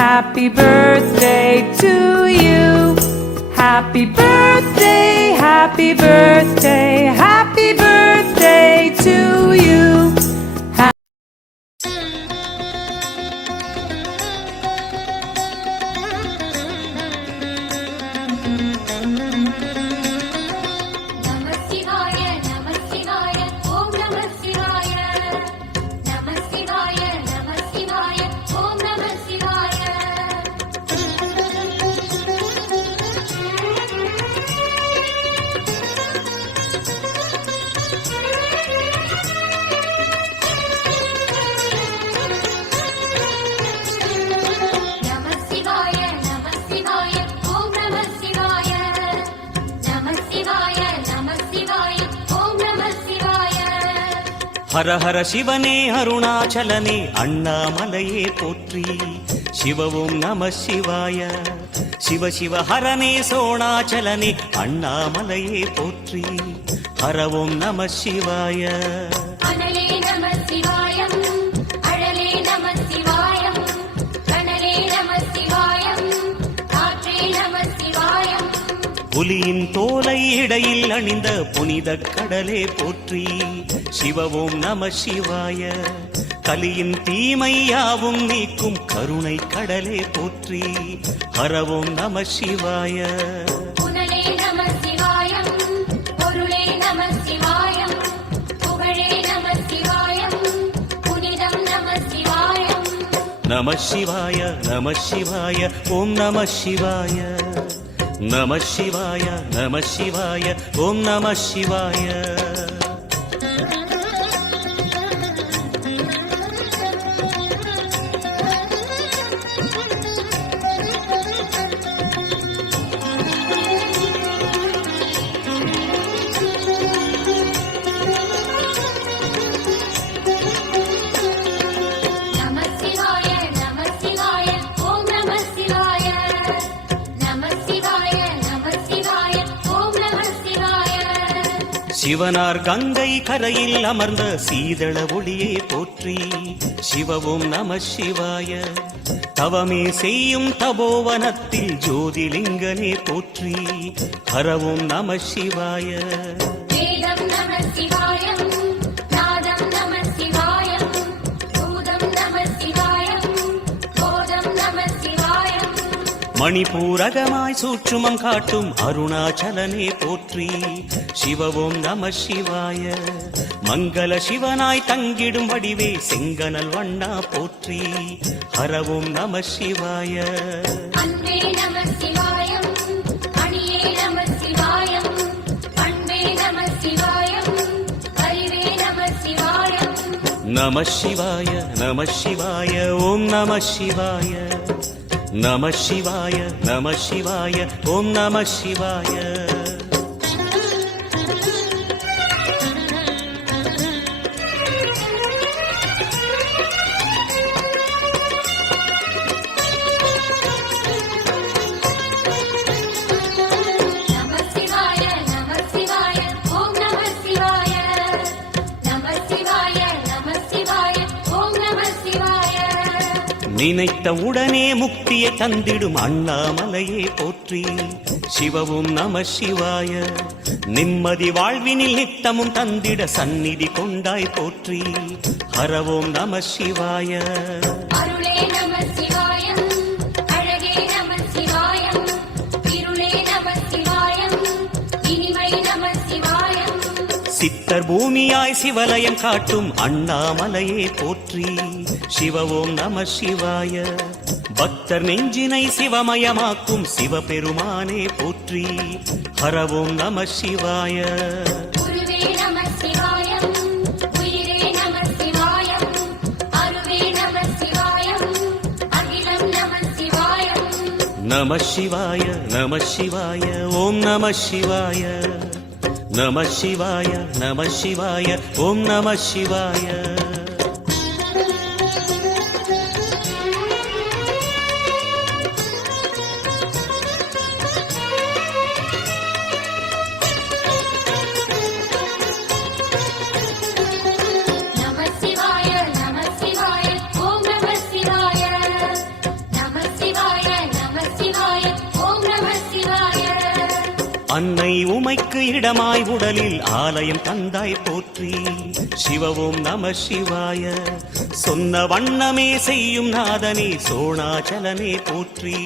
Happy birthday to you. Happy birthday, happy birthday, happy birthday to you. Hara Hara சிவனே அருணாச்சலனே அண்ணாமலையே போற்றி. சிவவும் நம சிவாய. சிவ சிவ ஹரனே சோணாச்சலனே அண்ணாமலையே போற்றி. ஹரவும் நம சிவாய. புலியின் தோலை இடையில் அணிந்த புனித கடலே போற்றி. சிவவும் நம சிவாய. கலியின் தீமையாவும் நீக்கும் கருணை கடலே போற்றி. ஹரவும் நம சிவாய. நம சிவாய நம சிவாய ஓம் நம சிவாய. நம சிவாய நம சிவாய ஓம் நம சிவாய. சிவனார் கங்கை கரையில் அமர்ந்த சீதள ஒளியே போற்றி. சிவவும் நம சிவாய. தவமே செய்யும் தபோவனத்தில் ஜோதிலிங்கனே போற்றி. ஹரவும் நம சிவாய. மணிபூரகமாய் சூற்றுமம் காட்டும் அருணாச்சலனே போற்றி. சிவவும் நம சிவாய. மங்கள சிவனாய் தங்கிடும் வடிவே செங்கனல் வண்ணா போற்றி. ஹரவும் நம சிவாய. நம சிவாய நம சிவாய ஓம் நம சிவாய. நம சிவாய நம சிவாய ஓம் நம சிவாய. நினைத்த உடனே முக்தியை தந்திடும் அண்ணாமலையே போற்றி. சிவவும் நம சிவாய. நிம்மதி வாழ்வினில் நித்தமும் தந்திட சந்நிதி கொண்டாய் போற்றி. ஹரவோம் நம சிவாய. சித்தர் பூமியாய் சிவலயம் காட்டும் அண்ணாமலையே போற்றி. சிவவோம் நம சிவாய. பக்தர் நெஞ்சினை சிவமயமாக்கும் சிவபெருமானே போற்றி. ஹரவோம் நம சிவாய. நம சிவாய நம சிவாய ஓம் நம சிவாய. நம சிவாய நம சிவாய ஓம் நம சிவாய. அன்னை உமைக்கு இடமாய் உடலில் ஆலயம் தந்தாய் போற்றி. சிவவோம் நம சிவாய. சொன்ன வண்ணமே செய்யும் நாதனே சோணாச்சலனே போற்றி.